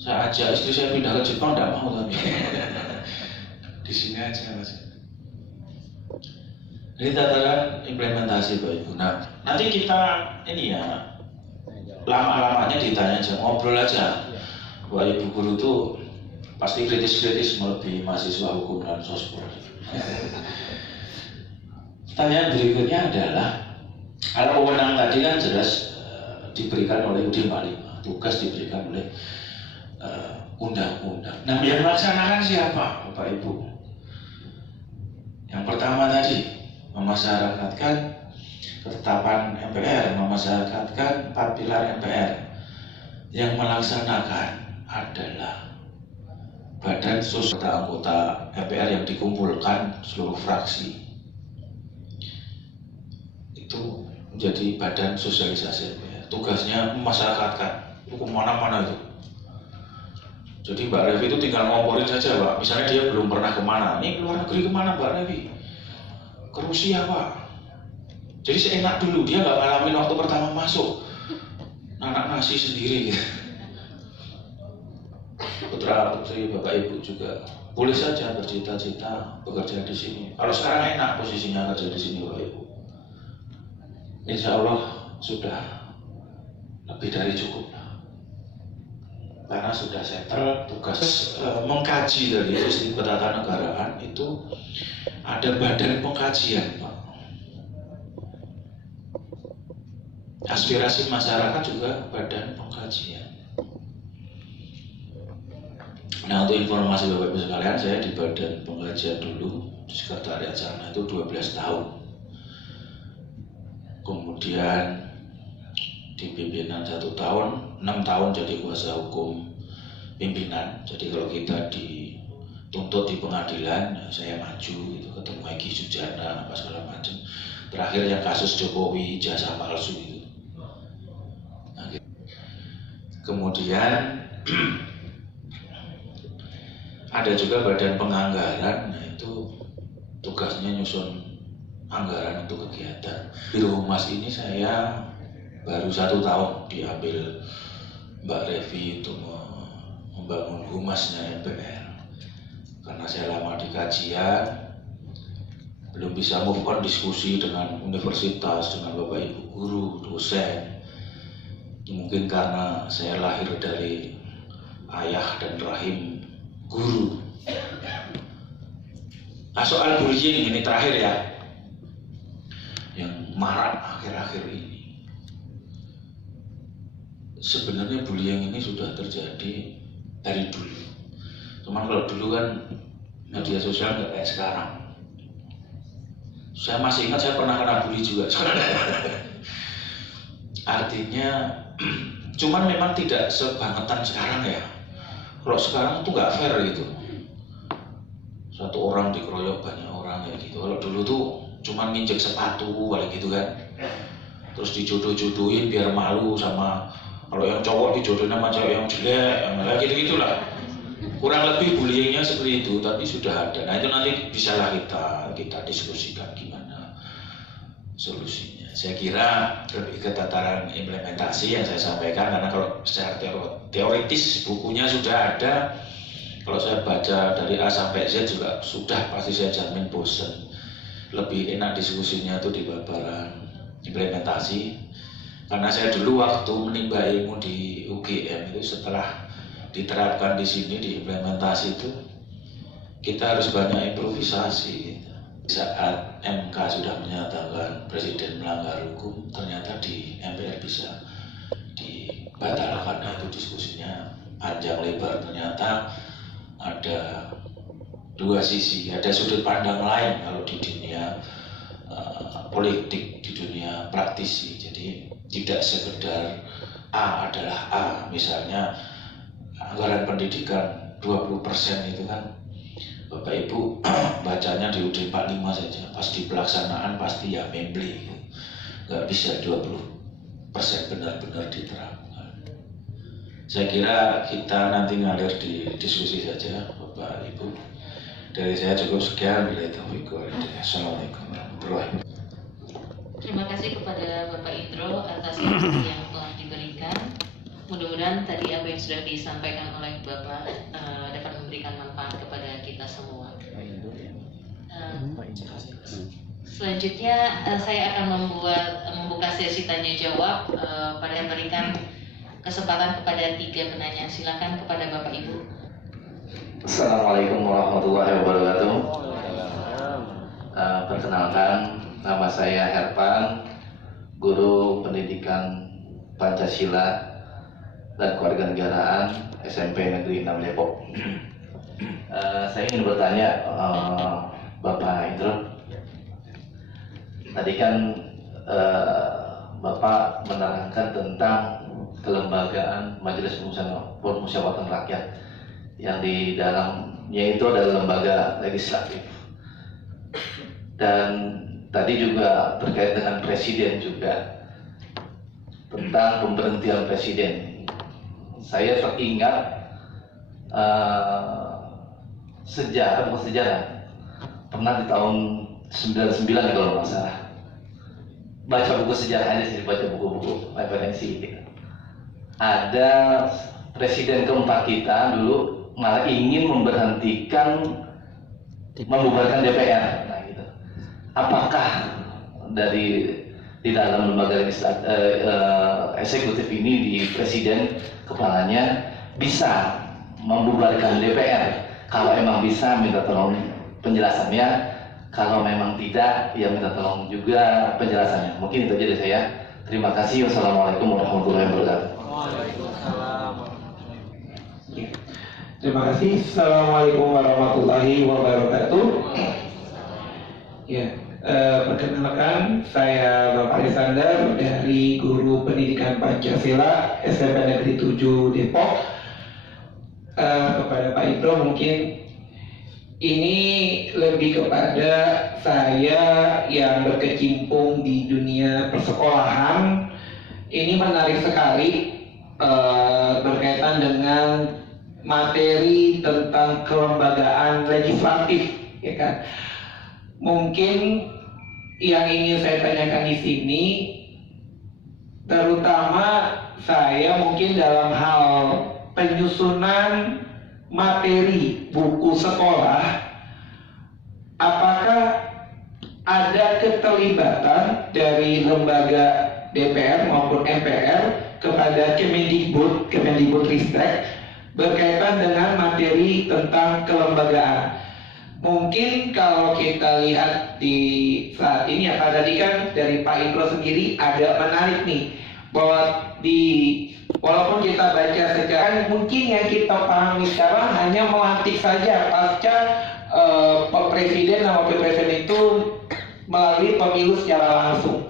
Saya ajak istri saya pindah ke Jepang, tidak mau tapi di sini aja Mas. Ini tataran implementasi Bapak Ibu. Nah, nanti kita ini ya lama-lamanya ditanya aja, ngobrol aja. Bapak Ibu guru tuh pasti kritis-kritis melebihi mahasiswa hukum dan sosmed. Pertanyaan berikutnya adalah, kalau wewenang tadi kan jelas diberikan oleh UUD 45, tugas diberikan oleh undang-undang. Nah, yang melaksanakan siapa, Bapak Ibu? Yang pertama tadi, memasyarakatkan ketetapan MPR, memasyarakatkan 4 pilar MPR. Yang melaksanakan adalah badan sosial anggota MPR yang dikumpulkan seluruh fraksi. Itu menjadi badan sosialisasi MPR. Tugasnya memasyarakatkan. Itu kemana-mana itu. Jadi Mbak Revi itu tinggal ngomporin saja Pak. Misalnya dia belum pernah kemana. Ini keluar negeri kemana Mbak Revi? Ke Rusia Pak. Jadi seenak dulu, dia nggak ngalamin waktu pertama masuk. Anak nasi sendiri gitu. Putra putri Bapak Ibu juga boleh saja bercita-cita bekerja di sini. Kalau sekarang enak posisinya kerja di sini Bapak Ibu. Insya Allah sudah lebih dari cukup. Karena sudah settle tugas mengkaji dari sistem ketatanegaraan itu ada badan pengkajian Pak. Aspirasi masyarakat juga badan pengkajian. Nah, untuk informasi Bapak Ibu sekalian, saya di badan pengkajian dulu di sekretariat sana itu 12 tahun. Kemudian di pimpinan 1 tahun, 6 tahun jadi kuasa hukum pimpinan. Jadi kalau kita dituntut di pengadilan, saya maju gitu, ketemu Egy Sujana apa segala macam. Terakhir yang kasus Jokowi ijazah palsu itu. Nah, gitu. Kemudian ada juga badan penganggaran. Nah, itu tugasnya nyusun anggaran untuk kegiatan. Biro Humas ini saya baru 1 tahun diambil Mbak Revi untuk membangun humasnya MPR. Karena saya lama di kajian, belum bisa move on diskusi dengan universitas, dengan Bapak Ibu guru, dosen. Mungkin karena saya lahir dari ayah dan rahim guru. Nah, soal bullying ini terakhir ya, yang marak akhir-akhir ini. Sebenarnya bullying ini sudah terjadi dari dulu. Cuman kalau dulu kan media sosial nggak kayak sekarang. Saya masih ingat saya pernah kena bully juga. Artinya, cuman memang tidak sebangetan sekarang ya. Kalau sekarang tuh nggak fair gitu. Satu orang dikeroyok banyak orang ya gitu. Kalau dulu tuh cuman nginjek sepatu kayak gitu kan. Terus dijodoh-jodohin biar malu sama. Kalau yang cowok dijodohin sama cewek yang jelek, yang kayak gitu-gitulah. Kurang lebih bullyingnya seperti itu, tapi sudah ada. Nah, itu nanti bisalah kita diskusikan gimana solusinya. Saya kira lebih ke tataran implementasi yang saya sampaikan, karena kalau secara teoritis bukunya sudah ada. Kalau saya baca dari A sampai Z juga sudah, pasti saya jamin bosen. Lebih enak diskusinya itu di babaran implementasi. Karena saya dulu waktu menimba ilmu di UGM itu setelah diterapkan di sini, diimplementasi itu kita harus banyak improvisasi gitu. Saat MK sudah menyatakan presiden melanggar hukum, ternyata di MPR bisa dibatalkan. Nah, itu diskusinya panjang lebar. Ternyata ada dua sisi, ada sudut pandang lain kalau di dunia politik, di dunia praktisi. Jadi tidak sekedar A adalah A, misalnya anggaran pendidikan 20% itu kan Bapak Ibu bacanya di UUD 45 saja, pas di pelaksanaan pasti ya membeli, nggak bisa 20% benar-benar diterapkan. Saya kira kita nanti ngalir di diskusi saja Bapak Ibu. Dari saya cukup sekian. Assalamualaikum warahmatullahi wabarakatuh. Terima kasih kepada Bapak Indro atas informasi yang telah diberikan. Mudah-mudahan tadi apa yang sudah disampaikan oleh Bapak dapat memberikan manfaat kepada kita semua. Selanjutnya saya akan membuka sesi tanya jawab pada berikan kesempatan kepada 3 penanya. Silakan kepada Bapak Ibu. Assalamualaikum warahmatullahi wabarakatuh. Perkenalkan, nama saya Herpan, guru pendidikan Pancasila dan Kewarganegaraan SMP Negeri 6 Depok. Saya ingin bertanya, Bapak Indro, tadi kan Bapak menerangkan tentang kelembagaan Majelis Permusyawaratan Rakyat yang di dalamnya itu adalah lembaga legislatif, dan tadi juga terkait dengan presiden juga, tentang pemberhentian presiden. Saya teringat sejarah pernah di tahun 99 kalau nggak salah, baca buku sejarahnya sih, baca buku-buku referensi gitu. Ada presiden keempat kita dulu malah ingin membubarkan DPR. Nah, gitu. Apakah di dalam lembaga eksekutif ini, di presiden kepalanya, bisa membubarkan DPR? Kalau emang bisa, minta tolong penjelasannya. Kalau memang tidak, ya minta tolong juga penjelasannya. Mungkin itu aja dari saya. Terima kasih. Wassalamualaikum warahmatullahi wabarakatuh. Terima kasih. Assalamualaikum warahmatullahi wabarakatuh. Ya, perkenalkan, saya Bapak Alexander dari Guru Pendidikan Pancasila SMP Negeri 7 Depok. Kepada Pak Indro, mungkin ini lebih kepada saya yang berkecimpung di dunia persekolahan. Ini menarik sekali berkaitan dengan materi tentang kelembagaan legislatif, ya kan? Mungkin yang ingin saya tanyakan di sini, terutama saya mungkin dalam hal penyusunan materi buku sekolah, apakah ada keterlibatan dari lembaga DPR maupun MPR kepada Kemendikbudristek berkaitan dengan materi tentang kelembagaan? Mungkin kalau kita lihat di saat ini, ya, tadi kan dari Pak Indro sendiri agak menarik nih, bahwa walaupun kita baca sekarang, mungkin yang kita pahami sekarang hanya melantik saja pasca presiden dan wakil presiden itu melalui pemilu secara langsung.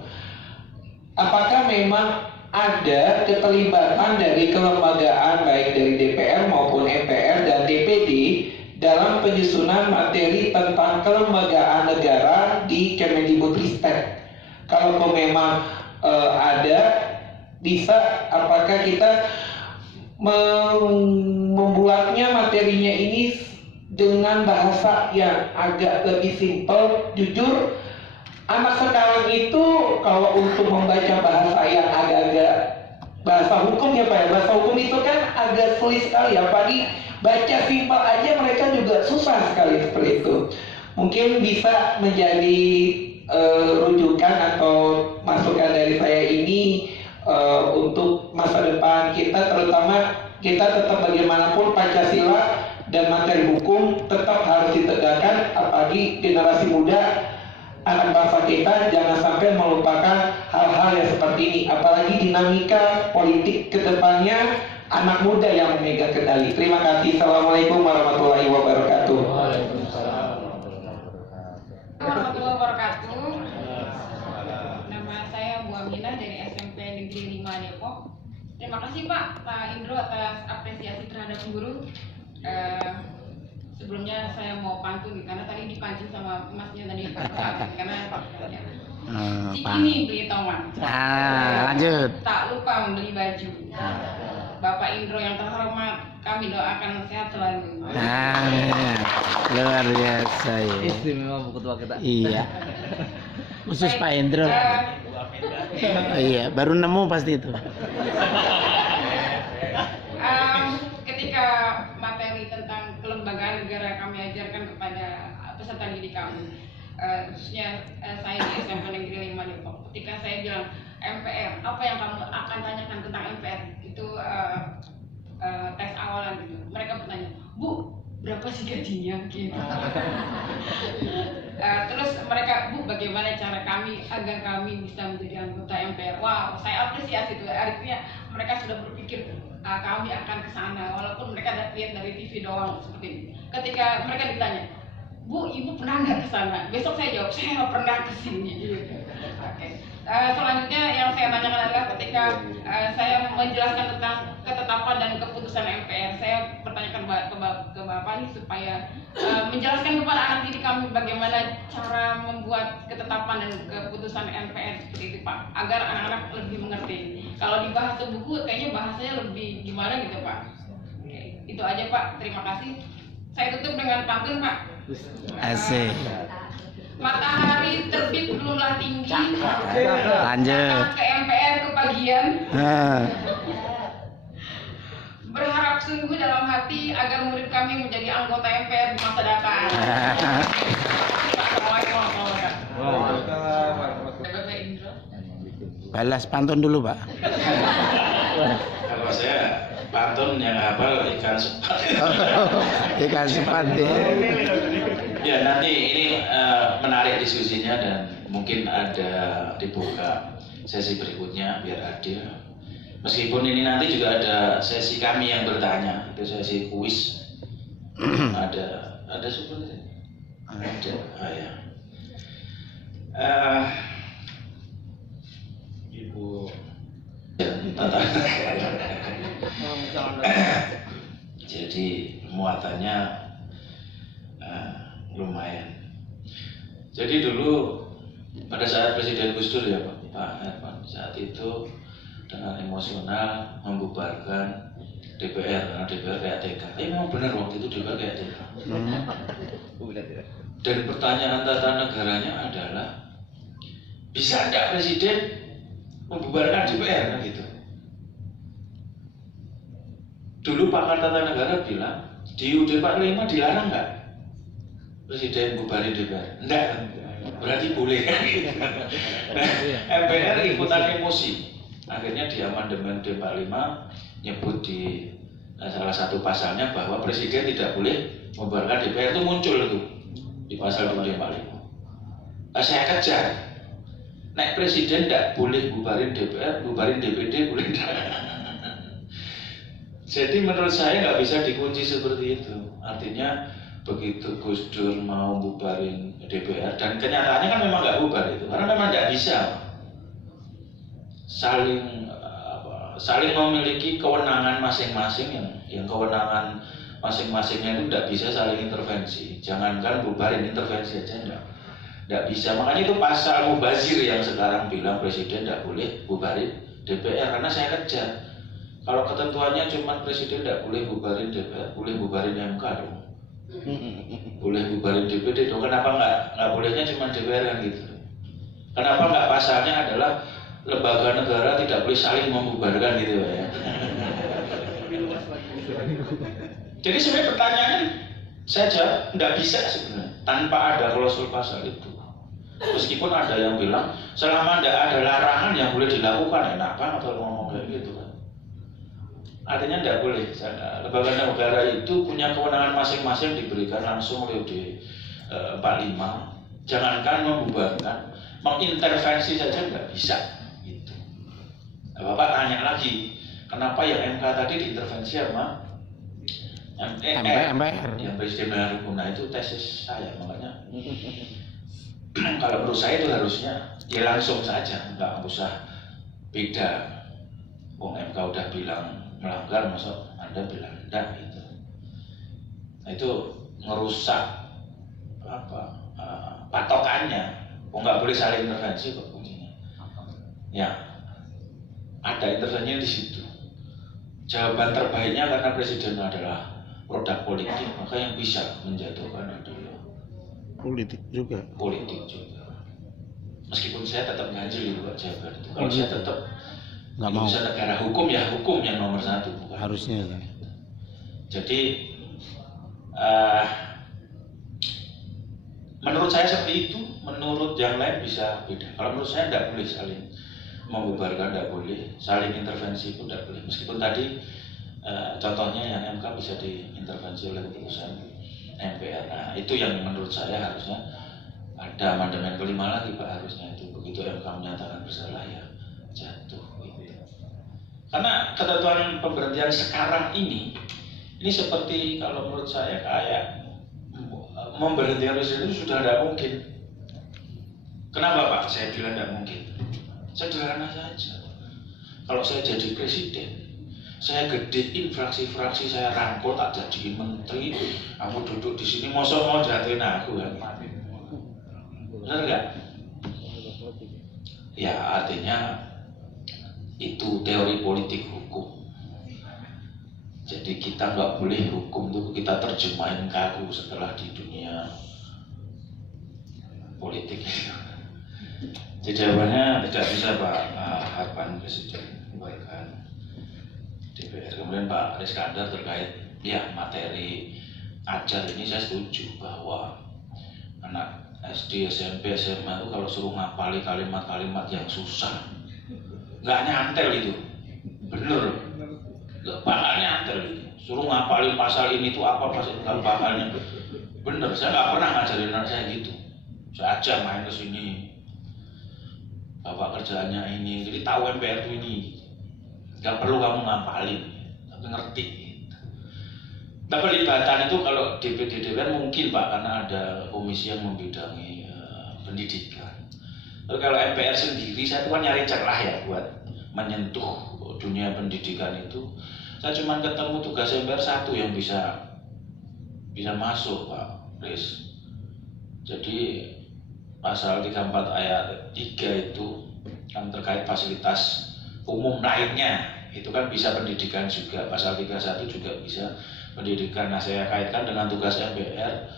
Apakah memang ada keterlibatan dari kelembagaan baik dari DPR maupun MPR dan DPD dalam penyusunan materi tentang kelembagaan negara di Kemendikbudristek? Kalau memang ada, bisa apakah kita membuatnya materinya ini dengan bahasa yang agak lebih simpel? Jujur, anak sekarang itu kalau untuk membaca bahasa yang agak-agak bahasa hukum, ya Pak ya, bahasa hukum itu kan agak sulit sekali, apalagi baca simpel aja mereka juga susah sekali seperti itu. Mungkin bisa menjadi rujukan atau masukan dari saya ini untuk masa depan kita, terutama kita tetap bagaimanapun Pancasila dan materi hukum tetap harus ditegakkan, apalagi generasi muda anak bangsa kita jangan sampai melupakan hal-hal yang seperti ini, apalagi dinamika politik kedepannya anak muda yang memegang kendali. Terima kasih. Assalamualaikum warahmatullahi wabarakatuh. Warahmatullahi wabarakatuh. Nama saya Bu Aminah dari SMP Negeri 5 Depok. Terima kasih Pak Indro atas apresiasi terhadap guru. Sebelumnya saya mau pantun karena tadi dipancing sama Masnya tadi karena ini beli tomat. Lanjut. Tak lupa membeli baju. Bapak Indro yang terhormat, kami doakan sehat selalu. Luar biasa ya. Istimewa buku tua kita. Iya. Khusus Pak Indro. Iya, baru nemu pasti itu. peserta didik kami, khususnya saya di SMP Negeri 5 Depok. Ketika saya bilang MPR, apa yang kamu akan tanyakan tentang MPR? Itu tes awalan gitu. Mereka bertanya, Bu, berapa sih gajinya? Gitu. Terus mereka, Bu, bagaimana cara kami agar kami bisa menjadi anggota MPR? Wow, saya apresiasi itu. Artinya mereka sudah berpikir kami akan ke sana, walaupun mereka lihat dari TV doang seperti ini. Ketika mereka ditanya, Bu, Ibu pernah nggak ke sana? Besok saya jawab, saya nggak pernah ke sini. Gitu. Oke. Selanjutnya yang saya tanyakan adalah ketika saya menjelaskan tentang ketetapan dan keputusan MPR, saya bertanyakan ke Bapak nih supaya menjelaskan kepada anak didik kami bagaimana cara membuat ketetapan dan keputusan MPR seperti itu, Pak, agar anak-anak lebih mengerti. Kalau di bahasa buku kayaknya bahasanya lebih gimana gitu, Pak. Oke, itu aja, Pak. Terima kasih. Saya tutup dengan pantun, Pak. Asik. Matahari terbit belumlah tinggi, Lanjut. ke MPR kepagian. Ah. Berharap sungguh dalam hati agar murid kami menjadi anggota MPR di masa datang. Assalamualaikum warahmatullahi wabarakatuh. Bapak Indro. Balas pantun dulu, Pak. Kalau saya pantun yang hafal ikan sepat. Ikan sepat ya. Ya, nanti ini menarik diskusinya dan mungkin ada dibuka sesi berikutnya biar adil. Meskipun ini nanti juga ada sesi kami yang bertanya, itu sesi kuis. ada seperti ada, ya. Ibu jadi muatannya lumayan. Jadi dulu pada saat Presiden Gus Dur ya Pak Herman saat itu dengan emosional membubarkan DPR karena DPR kayak TK. Memang benar waktu itu DPR kayak TK. Dan pertanyaan tata negaranya adalah bisa enggak Presiden membubarkan DPR kan gitu. Dulu pakar tata negara bilang di UUD 45 dilarang enggak Presiden bubarin DPR? Enggak, berarti boleh kan? Nah, MPR ikutan emosi. Akhirnya di amandemen D45 nyebut di salah satu pasalnya bahwa Presiden tidak boleh membubarkan DPR, itu muncul tuh di pasal 245. Saya kejar. Nek Presiden tidak boleh bubarin DPR, bubarin DPD boleh enggak? Jadi menurut saya nggak bisa dikunci seperti itu. Artinya begitu Gus Dur mau bubarin DPR dan kenyataannya kan memang nggak bubar itu karena memang nggak bisa saling memiliki kewenangan masing-masing yang kewenangan masing-masingnya itu nggak bisa saling intervensi. Jangankan bubarin, intervensi aja nggak bisa. Makanya itu pasal mubazir yang sekarang bilang Presiden nggak boleh bubarin DPR karena saya kejar. Kalau ketentuannya cuma Presiden nggak boleh bubarin DPR, boleh bubarin MK dong. Boleh bubarin DPD dong, kenapa nggak bolehnya cuma DPR kan gitu? Kenapa nggak pasalnya adalah lembaga negara tidak boleh saling membubarkan gitu ya? Jadi sebenarnya pertanyaannya saya jawab nggak bisa sebenarnya tanpa ada klausul pasal itu. Meskipun ada yang bilang selama nggak ada larangan yang boleh dilakukan, enak banget kalau ngomong kayak gitu kan? Artinya tidak boleh. Lembaga negara itu punya kewenangan masing-masing diberikan langsung oleh UUD 45. Jangankan membubarkan, mengintervensi saja nggak bisa. Gitu. Nah, Bapak tanya lagi, kenapa yang MK tadi diintervensi sama MPR? Yang Presiden dan Hukum. Nah itu tesis saya, makanya kalau menurut saya itu harusnya ya langsung saja, nggak usah beda. MK udah bilang melanggar, masuk Anda bilang enggak gitu. Nah, itu ngerusak patokannya. Nggak boleh saling intervensi kok kuncinya. Ya, ada intervensinya di situ. Jawaban terbaiknya karena Presiden adalah produk politik, maka yang bisa menjatuhkan adalah politik juga. Meskipun saya tetap ganjil di luar jawaban itu. Kalau saya tetap nggak mau negara hukum ya hukum yang nomor satu bukan harusnya kan. Jadi Menurut saya seperti itu, menurut yang lain bisa beda. Kalau menurut saya tidak boleh saling membubarkan, tidak boleh saling intervensi pun tidak boleh. Meskipun tadi contohnya yang MK bisa diintervensi oleh keputusan MPR. Nah itu yang menurut saya harusnya ada amandemen kelima lagi Pak, harusnya itu begitu MK menyatakan bersalah ya jatuh. Gitu. Karena ketentuan pemberhentian sekarang ini seperti kalau menurut saya kayak memberhentikan presiden itu sudah tidak mungkin. Kenapa Pak? Saya bilang tidak mungkin. Sederhana saja. Kalau saya jadi presiden, saya gedein fraksi-fraksi, saya rangkul, tak jadi menteri, aku duduk di sini, mau jatuhin aku kan? Benar nggak? Ya artinya itu teori politik hukum. Jadi kita nggak boleh hukum itu kita terjemahin kaku setelah di dunia politik. Jadi jawabannya tidak bisa Pak harapan Presiden memberikan DPR. Kemudian Pak Iskandar terkait ya materi ajar ini saya setuju bahwa anak SD, SMP, SMA itu kalau suruh ngapali kalimat-kalimat yang susah nggak nyantel itu, bener. Gak bakal nyantel gitu. Suruh ngapalin pasal ini tuh apa, pasal itu gak bakalnya. Bener, saya gak pernah ngajarin anak saya gitu. Saya aja main ke sini, bapak kerjaannya ini, jadi tahu MPR itu ini. Gak perlu kamu ngapalin, tapi ngerti gitu. Nah pelibatan itu kalau DPD DPR mungkin Pak, karena ada komisi yang membidangi pendidikan. Tapi kalau MPR sendiri, saya tuh kan nyari celah ya buat menyentuh dunia pendidikan itu. Saya cuma ketemu tugas MPR satu yang bisa masuk Pak Pres. Jadi pasal 34 ayat 3 itu kan terkait fasilitas umum lainnya, itu kan bisa pendidikan juga. Pasal 31 juga bisa pendidikan. Nah saya kaitkan dengan tugas MPR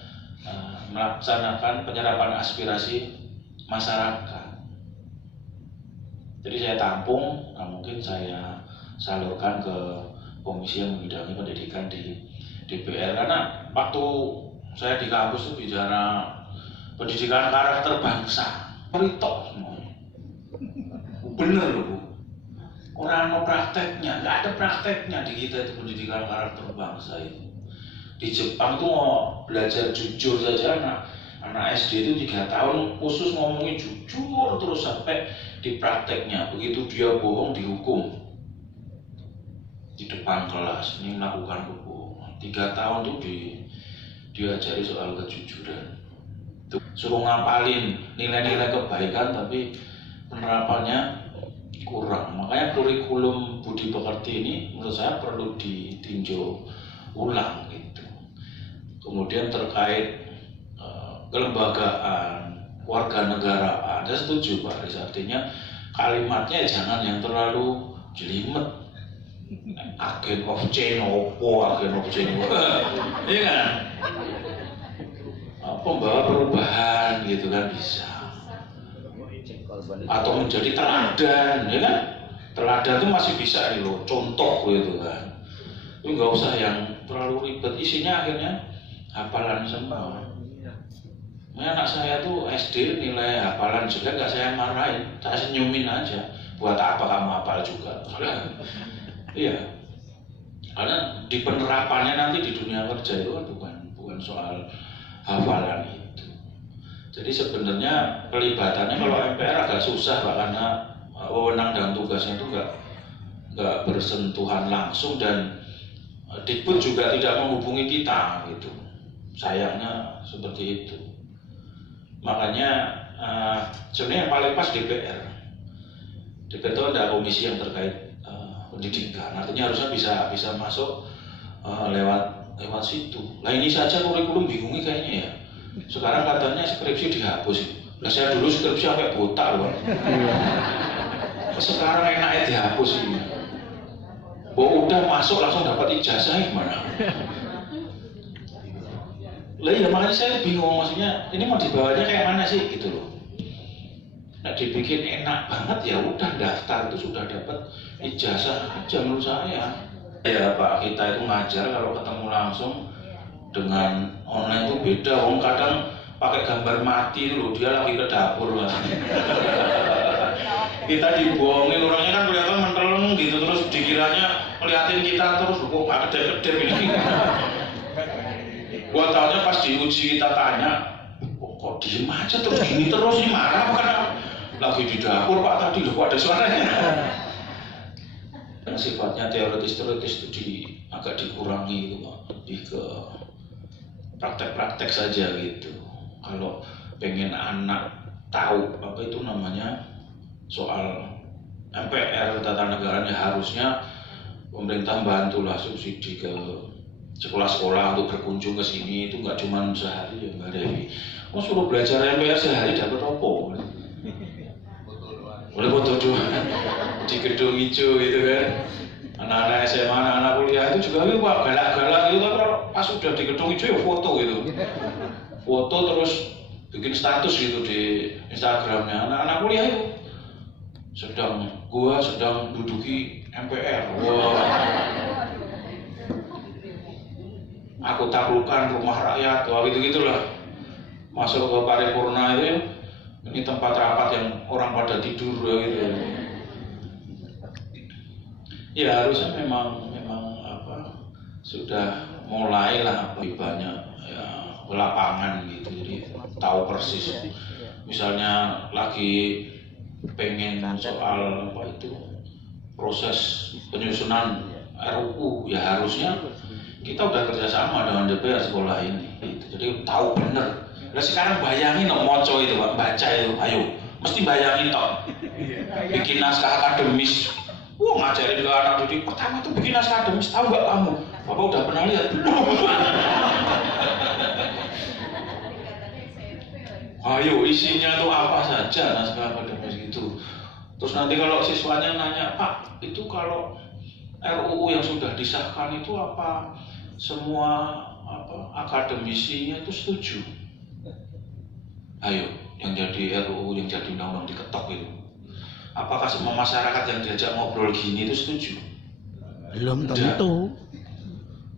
melaksanakan penyerapan aspirasi masyarakat. Jadi saya tampung, nah mungkin saya salurkan ke komisi yang membidangi pendidikan di DPR. Karena waktu saya di kampus itu bicara pendidikan karakter bangsa, peritok semua. Bener loh Bu. Orang mau prakteknya, nggak ada prakteknya di kita itu pendidikan karakter bangsa itu. Di Jepang tuh mau belajar jujur saja anak SD itu 3 tahun khusus ngomongin jujur terus sampai di prakteknya. Begitu dia bohong dihukum di depan kelas, ini melakukan kebohongan. 3 tahun tuh diajari soal kejujuran. Suruh ngapalin nilai-nilai kebaikan tapi penerapannya kurang. Makanya kurikulum budi pekerti ini menurut saya perlu ditinjau ulang gitu. Kemudian terkait kelembagaan, warganegaraan, saya setuju Pak Riz, artinya kalimatnya jangan yang terlalu jelimet. Agen of change, agen of change, iya kan? Pembawa perubahan gitu kan bisa. Atau menjadi teladan, ya kan? Teladan itu masih bisa nih loh, contoh gitu kan. Itu nggak usah yang terlalu ribet, isinya akhirnya hafalan semua. Anak saya tuh SD nilai hafalan jelek, nggak saya marahin, saya senyumin aja. Buat apa kamu hafal juga? Iya, karena di penerapannya nanti di dunia kerja itu kan bukan soal hafalan itu. Jadi sebenarnya pelibatannya kalau MPR agak susah Pak, karena wewenang dan tugasnya itu nggak bersentuhan langsung dan Dikbud juga tidak menghubungi kita gitu. Sayangnya seperti itu. Makanya sebenarnya yang paling pas DPR. DPR itu ada komisi yang terkait pendidikan. Artinya harusnya bisa masuk lewat situ. Nah ini saja kurikulum bingungnya kayaknya ya. Sekarang katanya skripsi dihapus. Nah saya dulu skripsi sampai botak loh. Sekarang enaknya dihapus ini. Udah masuk langsung dapat ijazah gimana? Lah ya makanya saya bingung, maksudnya ini mau dibawanya kayak mana sih gitu loh. Nah dibikin enak banget ya udah daftar itu sudah dapat ijazah aja menurut saya. Ya Pak, kita itu ngajar kalau ketemu langsung dengan online itu beda. Kadang pakai gambar mati itu loh, dia lagi ke dapur Mas. Kita dibohongin, orangnya kan kelihatan menteleng gitu, terus dikiranya ngeliatin kita terus kok gak kedep-kedep ini. Gua taunya pas diuji kita tanya, kok diem aja terus gini terus, ini marah apa kan? Lagi di dapur Pak tadi loh, kok ada suaranya. Yang sifatnya teoritis-teoritis itu agak dikurangi gitu Pak, lebih ke praktek-praktek saja gitu. Kalau pengen anak tahu apa itu namanya soal MPR tata negaranya, harusnya pemerintah bantulah subsidi ke sekolah-sekolah untuk berkunjung ke sini. Itu nggak cuma sehari ya Mbak Dewi. Mau suruh belajar MPR sehari dapat apa? Boleh foto doang di gedung hijau gitu kan. Anak-anak SMA, anak-anak kuliah itu juga itu Pak, galak-galak gitu, tapi kalau pas sudah di gedung hijau ya foto gitu. Foto terus bikin status gitu di Instagramnya. Anak-anak kuliah itu gua sedang duduki MPR. Wah. Aku taklukkan rumah rakyat, wah gitu-gitulah. Masuk ke paripurna itu, ini tempat rapat yang orang pada tidur gitu. Ya harusnya memang apa sudah mulailah lebih banyak ya, lapangan gitu, jadi tahu persis. Misalnya lagi pengen soal apa itu proses penyusunan RUU, ya harusnya kita udah kerjasama dengan DPR sekolah ini gitu. Jadi tahu bener. Nah sekarang bayangin no, moco itu Pak, baca itu, ayo mesti bayangin toh bikin naskah akademis. Wah ngajarin ke anak didik, pertama tuh bikin naskah akademis, tahu nggak kamu? Bapak udah pernah lihat belum? Ayo isinya tuh apa saja naskah akademis gitu. Terus nanti kalau siswanya nanya, Pak itu kalau RUU yang sudah disahkan itu apa semua akademisinya itu setuju? Ayo yang jadi RUU, yang jadi undang-undang diketok itu, apakah semua masyarakat yang diajak ngobrol gini itu setuju? Belum tentu.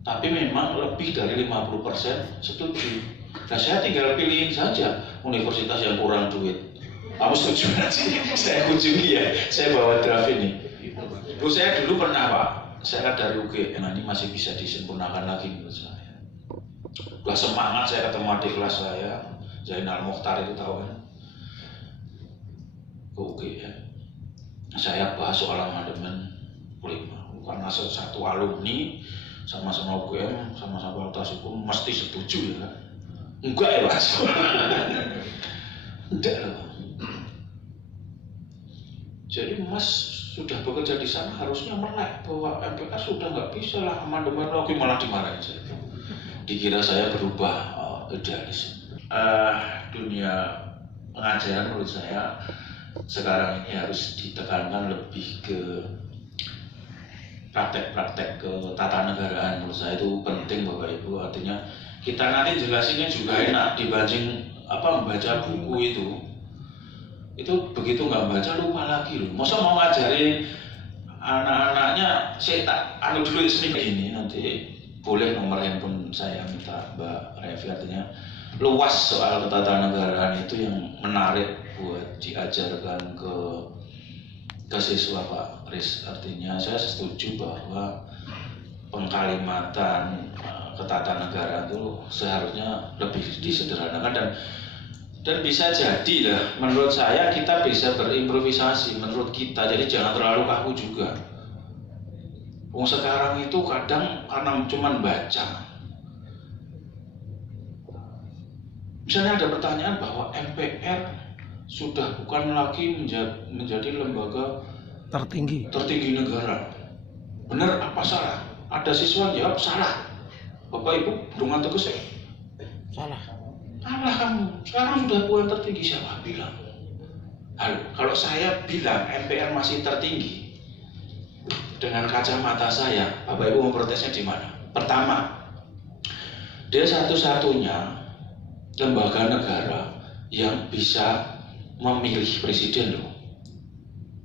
Tapi memang lebih dari 50% setuju. Nah saya tinggal pilihin saja universitas yang kurang duit. Kamu setuju nggak sih? Saya kunjungi ya, saya bawa draft ini. Terus saya dulu pernah Pak, saya dari UGM, nah ini masih bisa disempurnakan lagi menurut saya. Udah semangat saya ketemu adik kelas saya, Zainal Mokhtar itu tahu kan? Ke UGM. Saya bahas soal amandemen 5. Karena satu alumni sama-sama UGM, sama-sama fakultas hukum mesti setuju ya kan? Enggak ya Mas? Enggak loh. Jadi Mas sudah bekerja di sana harusnya melek bahwa MPR sudah nggak bisa lah amandemen lagi, malah dimarahin saya. Dikira saya berubah idealis. Dunia pengajaran menurut saya sekarang ini harus ditekankan lebih ke praktek-praktek ketatanegaraan. Menurut saya itu penting Bapak Ibu. Artinya kita nanti jelasinnya juga enak dibanding membaca buku itu. Itu begitu nggak baca lupa lagi loh. Masa mau ngajarin anak-anaknya, saya tak dulu sering ini, nanti boleh nomor handphone saya minta Mbak Revi, artinya luas soal ketatanegaraan itu yang menarik buat diajarkan ke siswa Pak Riz. Artinya saya setuju bahwa pengkalimatan ketatanegaraan itu seharusnya lebih disederhanakan dan bisa jadi lah, menurut saya kita bisa berimprovisasi menurut kita, jadi jangan terlalu kaku juga. Sekarang itu kadang karena cuma baca, misalnya ada pertanyaan bahwa MPR sudah bukan lagi menjadi lembaga tertinggi negara, benar apa salah? Ada siswa jawab salah. Bapak Ibu dengan tegas salah kamu, sekarang sudah bukan tertinggi. Siapa bilang? Halo, kalau saya bilang MPR masih tertinggi dengan kacamata saya, Bapak Ibu memprotesnya di mana? Pertama, dia satu-satunya lembaga negara yang bisa memilih presiden loh.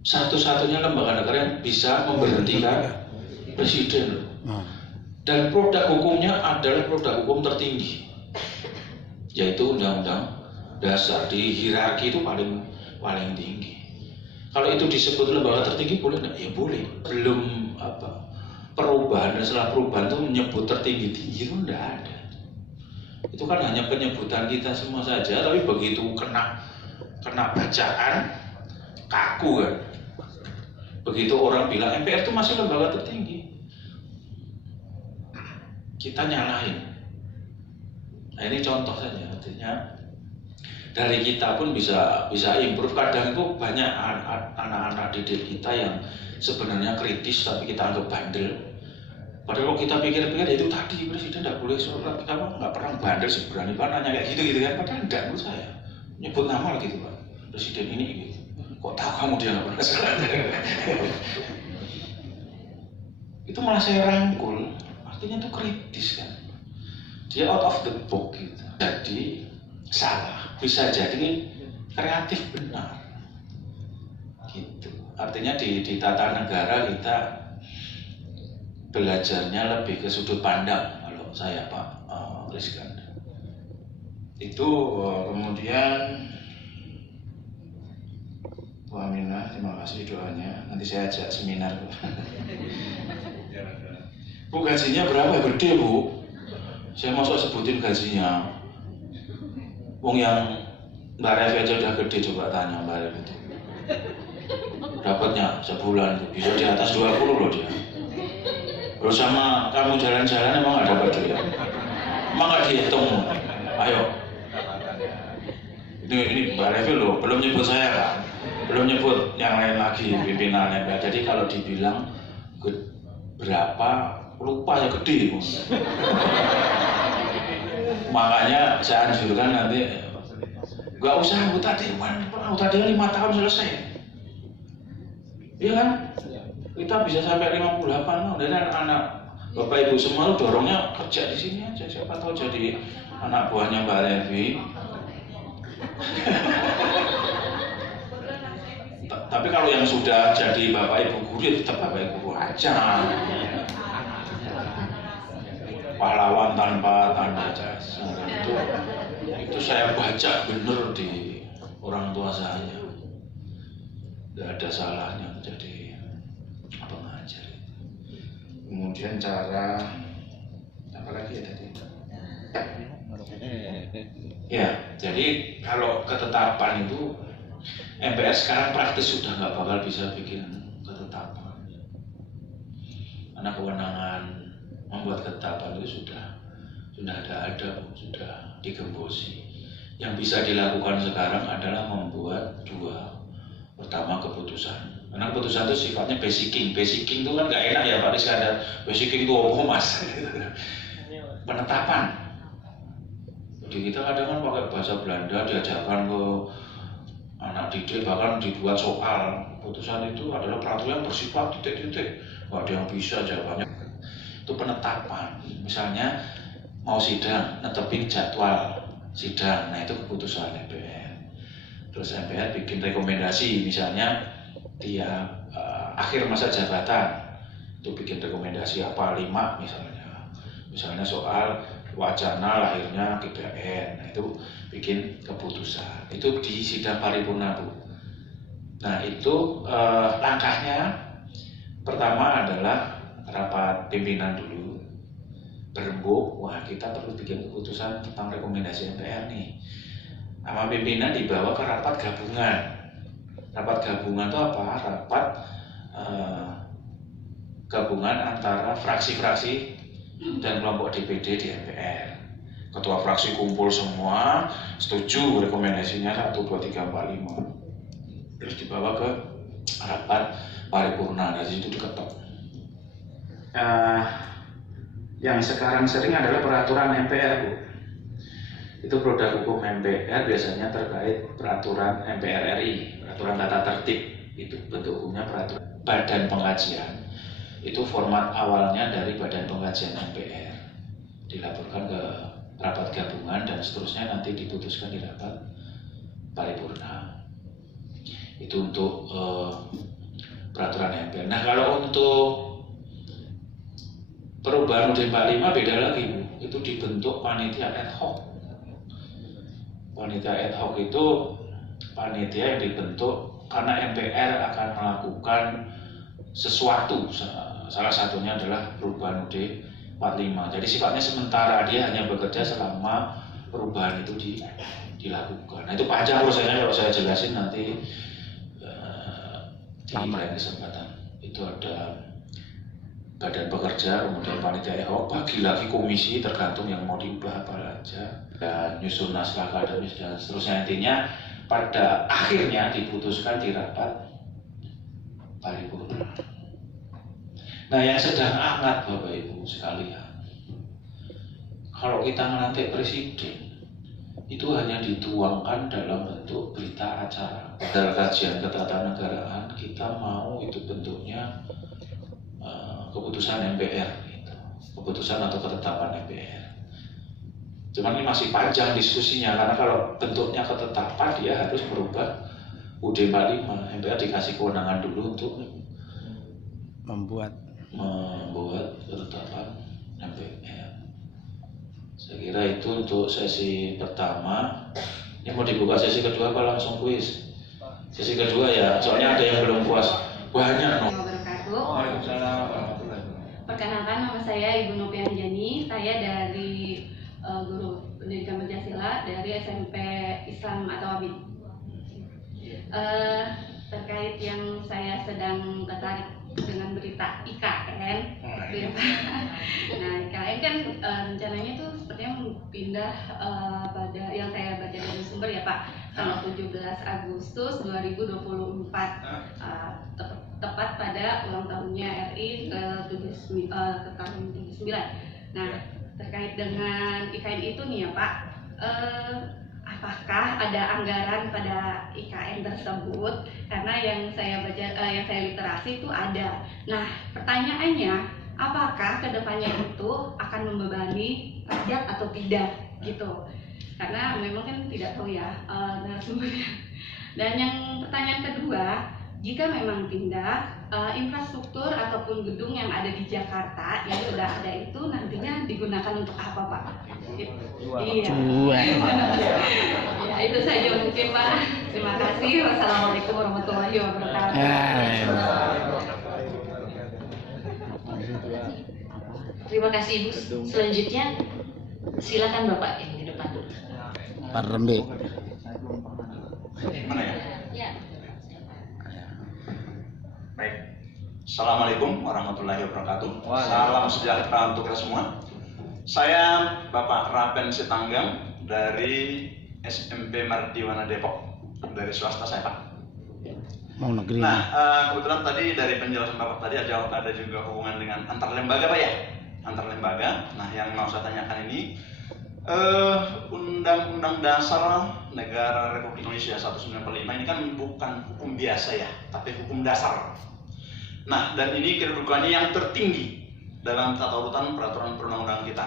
Satu-satunya lembaga negara yang bisa memberhentikan presiden loh. Dan produk hukumnya adalah produk hukum tertinggi. yaitu Undang-Undang Dasar. Di hierarki itu paling tinggi. Kalau itu disebut lembaga tertinggi boleh nggak? Ya boleh. Belum perubahan dan setelah perubahan itu menyebut tertinggi-tinggi itu enggak ada. Itu kan hanya penyebutan kita semua saja, tapi begitu kena bacaan kaku kan. Begitu orang bilang MPR itu masih lembaga tertinggi, kita nyalahin. Nah ini contoh saja, artinya dari kita pun bisa improve. Kadang itu banyak anak-anak didik kita yang sebenarnya kritis tapi kita anggap bandel. Padahal kalau kita pikir-pikir ya itu tadi presiden tidak boleh sholat, kita nggak pernah bandel sih, berani banget nanya kayak gitu kan. Padahal tidak, menurut saya nyebut nama lagi gitu Pak, presiden ini gitu. Kok tahu kamu dia nggak pernah sholat? Itu malah saya rangkul, artinya itu kritis kan. Dia out of the box gitu. Jadi salah, bisa jadi kreatif benar. Gitu. Artinya di tata negara kita belajarnya lebih ke sudut pandang kalau saya Pak Rizkan. Itu kemudian Bu Aminah, terima kasih doanya. Nanti saya ajak seminar. Bu, gajinya berapa? Gede Bu. Saya masuk sebutin gajinya. Wong yang Mbak Revi aja udah gede, coba tanya Mbak Revi itu. Dapatnya sebulan bisa di atas 20 loh dia. Terus sama kamu jalan-jalan emang nggak dapat duit? Emang nggak dihitung? Ayo. Ini Mbak Revi loh, belum nyebut saya kan? Belum nyebut yang lain lagi pimpinannya. Jadi kalau dibilang berapa, lupa ya gede. Makanya saya anjurkan nanti nggak usah anggota dewan 5 tahun selesai. Iya kan? Kita bisa sampai 58 tahun. Dan anak Bapak Ibu semua dorongnya kerja di sini aja. Siapa tahu jadi anak buahnya Mbak Levi. Tapi kalau yang sudah jadi Bapak Ibu guru ya tetap Bapak Ibu guru aja. Pahlawan tanpa tanda jasa. Itu saya baca bener di orang tua saya. Tidak ada salahnya menjadi pengajar. Kemudian cara apa lagi ya tadi? Ya, jadi kalau ketetapan itu MPR sekarang praktis sudah nggak bakal bisa bikin ketetapan. Karena kewenangan membuat ketetapan itu sudah digembosi. Yang bisa dilakukan sekarang adalah membuat 2. Pertama keputusan. Karena keputusan itu sifatnya basicing. Basicing itu kan nggak enak ya Pak Iskandar. Basicing itu apa Mas? Penetapan. Jadi kita kadang kan pakai bahasa Belanda diajarkan ke anak didik, bahkan dibuat soal. Keputusan itu adalah peraturan yang bersifat titik-titik. Nggak ada yang bisa jawabannya. Itu penetapan. Misalnya mau sidang, netepin jadwal sidang. Nah itu keputusan MPR. Terus MPR bikin rekomendasi, misalnya tiap akhir masa jabatan itu bikin rekomendasi apa 5 misalnya soal wacana lahirnya GBN. Nah itu bikin keputusan. Itu di sidang paripurna Bu. Nah itu langkahnya pertama adalah rapat pimpinan dulu, berembuk, wah kita perlu bikin keputusan tentang rekomendasi MPR nih. Sama pimpinan dibawa ke rapat gabungan. Rapat gabungan itu apa? Rapat gabungan antara fraksi-fraksi dan kelompok DPD di MPR. Ketua fraksi kumpul semua, setuju rekomendasinya 1, 2, 3, 4, 5. Terus dibawa ke rapat paripurna, dari situ diketok. Yang sekarang sering adalah peraturan MPR Bu. Itu produk hukum MPR biasanya terkait peraturan MPR RI, peraturan tata tertib. Itu bentuk hukumnya peraturan. Badan pengkajian itu format awalnya dari badan pengkajian MPR, dilaporkan ke rapat gabungan dan seterusnya nanti diputuskan di rapat paripurna. Itu untuk peraturan MPR. Nah kalau untuk perubahan UUD 45 beda lagi Bu. Itu dibentuk panitia ad hoc. panitia ad hoc itu panitia yang dibentuk karena MPR akan melakukan sesuatu. Salah satunya adalah perubahan UUD 45. Jadi sifatnya sementara, dia hanya bekerja selama perubahan itu dilakukan. Nah itu panjang prosesnya, kalau saya jelasin nanti di lain kesempatan. Itu ada badan pekerja, kemudian panitia ad hoc, bagi lagi komisi tergantung yang mau diubah apa aja, dan nyusun naskah akademis dan seterusnya. Intinya pada akhirnya diputuskan di rapat paripurna. Nah yang sedang hangat Bapak Ibu sekalian, kalau kita melantik presiden itu hanya dituangkan dalam bentuk berita acara. Dalam kajian ketatanegaraan kita mau itu bentuknya keputusan MPR gitu. Keputusan atau ketetapan MPR. Cuman ini masih panjang diskusinya, karena kalau bentuknya ketetapan dia harus merubah UUD 45. MPR dikasih kewenangan dulu untuk membuat ketetapan MPR. Saya kira itu untuk sesi pertama. Ini mau dibuka sesi kedua apa langsung kuis? Sesi kedua ya, soalnya ada yang belum puas. Banyak no. Perkenalkan, nama saya Ibu Nopian Jani. Saya dari guru pendidikan Pancasila dari SMP Islam atau ABIN. Terkait yang saya sedang tertarik dengan berita IKN. Nah, IKN kan rencananya tuh sepertinya mau pindah pada yang saya baca dari sumber ya Pak, tanggal 17 Agustus 2024, tepat pada ulang tahunnya RI ke tahun 79. Nah, terkait dengan IKN itu nih ya Pak, apakah ada anggaran pada IKN tersebut? Karena yang saya baca, yang saya literasi itu ada. Nah, pertanyaannya, apakah kedepannya itu akan membebani rakyat atau tidak gitu? Karena memang kan tidak tahu ya narasumbernya. Dan yang pertanyaan kedua, jika memang pindah, infrastruktur ataupun gedung yang ada di Jakarta yang sudah ada itu nantinya digunakan untuk apa Pak? Iya. Ya, itu saja mungkin Pak. Terima kasih. Wassalamualaikum warahmatullahi wabarakatuh. Terima kasih Ibu. Selanjutnya silakan Bapak yang di depan. Pak Rembe. Mana ya? Ya. Baik. Assalamualaikum warahmatullahi wabarakatuh. Salam sejahtera untuk kita semua. Saya Bapak Rapen Sitanggang dari SMP Mardiwana Depok, dari swasta saya Pak. Mau negeri. Nah, kebetulan tadi dari penjelasan Bapak tadi ada juga hubungan dengan antar lembaga Pak ya, antar lembaga. Nah, yang mau saya tanyakan ini Undang-Undang Dasar Negara Republik Indonesia 1945 ini kan bukan hukum biasa ya, tapi hukum dasar. Nah, dan ini kedudukannya yang tertinggi dalam tata urutan peraturan perundang-undangan kita.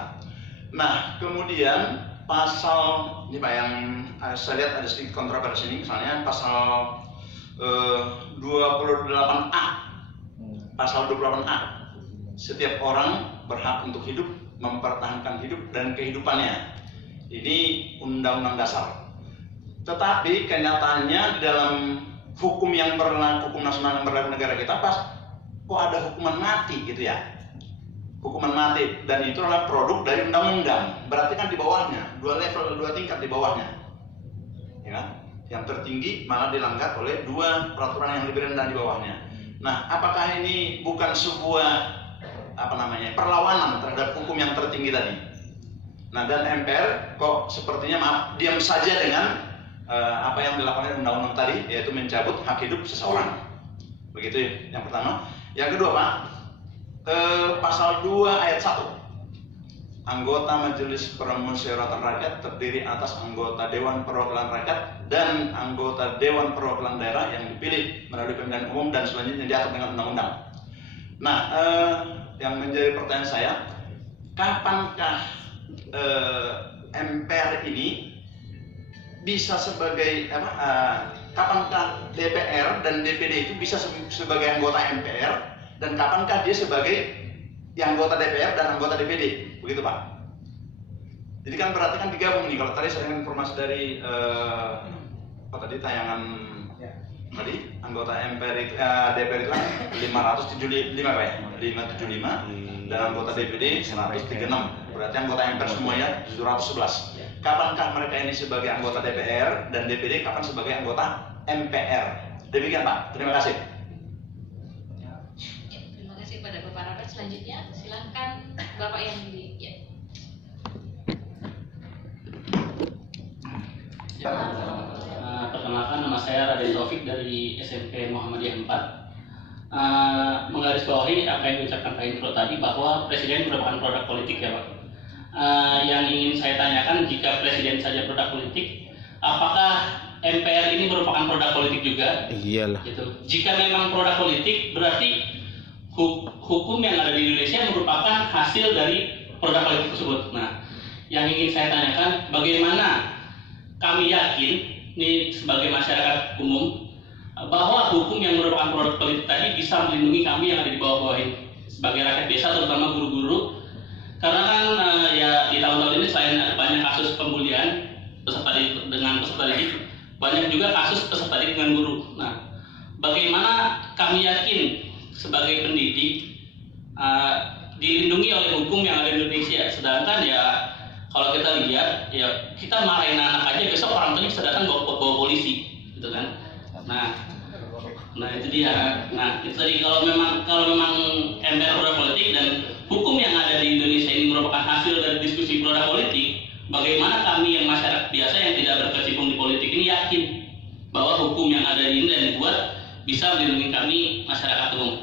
Nah, kemudian pasal ini Pak yang saya lihat ada sedikit kontroversi ini, misalnya pasal 28A. Pasal 28A. Setiap orang berhak untuk hidup, mempertahankan hidup dan kehidupannya. Ini Undang-Undang Dasar. Tetapi kenyataannya di dalam hukum yang berlaku, hukum nasional yang berlaku negara kita, kok ada hukuman mati gitu ya? Hukuman mati, dan itu adalah produk dari undang-undang. Berarti kan di bawahnya, 2 level, 2 tingkat di bawahnya. Ya, yang tertinggi malah dilanggar oleh 2 peraturan yang lebih rendah di bawahnya. Nah, apakah ini bukan sebuah perlawanan terhadap hukum yang tertinggi tadi? Nah, dan MPR kok sepertinya diam saja dengan apa yang dilakukan undang-undang tadi, yaitu mencabut hak hidup seseorang. Begitu yang pertama. Yang kedua Pak, pasal 2 ayat 1. Anggota Majelis Permusyawaratan Rakyat terdiri atas anggota Dewan Perwakilan Rakyat dan anggota Dewan Perwakilan Daerah yang dipilih melalui pemilihan umum dan selanjutnya diatur dengan undang-undang. Nah, yang menjadi pertanyaan saya, kapankah MPR ini bisa sebagai kapankah DPR dan DPD itu bisa sebagai anggota MPR, dan kapankah dia sebagai anggota DPR dan anggota DPD, begitu Pak? Jadi kan berarti kan digabung nih. Kalau tadi saya dengar informasi dari apa tadi tayangan tadi anggota MPR itu, DPR itu kan 575 Pak ya? 575 dan anggota DPD 136. Berarti anggota MPR semuanya 711. Kapankah mereka ini sebagai anggota DPR dan DPD kapan sebagai anggota MPR? Demikian Pak. Terima kasih. Ya, terima kasih pada Bapak Rabat. Selanjutnya silahkan Bapak yang di ya. Perkenalkan, nama saya Raden Taufik dari SMP Muhammadiyah 4. Menggarisbawahi apa yang diucapkan Pak Indro tadi bahwa Presiden merupakan produk politik ya Pak. Yang ingin saya tanyakan, jika Presiden saja produk politik, apakah MPR ini merupakan produk politik juga? Iyalah. Gitu. Jika memang produk politik, berarti hukum yang ada di Indonesia merupakan hasil dari produk politik tersebut. Nah, yang ingin saya tanyakan, bagaimana kami yakin ini sebagai masyarakat umum bahwa hukum yang merupakan produk politik tadi bisa melindungi kami yang ada di bawah-bawah ini sebagai rakyat biasa, terutama guru-guru, karena kan ya di tahun-tahun ini selain ada banyak kasus pembulian dengan peserta didik, banyak juga kasus peserta didik dengan guru. Nah, bagaimana kami yakin sebagai pendidik dilindungi oleh hukum yang ada di Indonesia, sedangkan ya kalau kita lihat, ya kita marahin anak aja, besok orang tuanya bisa datang bawa polisi, gitu kan? Nah itu dia. Nah itu tadi, kalau memang MPR produk politik dan hukum yang ada di Indonesia ini merupakan hasil dari diskusi produk politik, bagaimana kami yang masyarakat biasa yang tidak berkecimpung di politik ini yakin bahwa hukum yang ada di ini dan dibuat bisa melindungi kami masyarakat umum?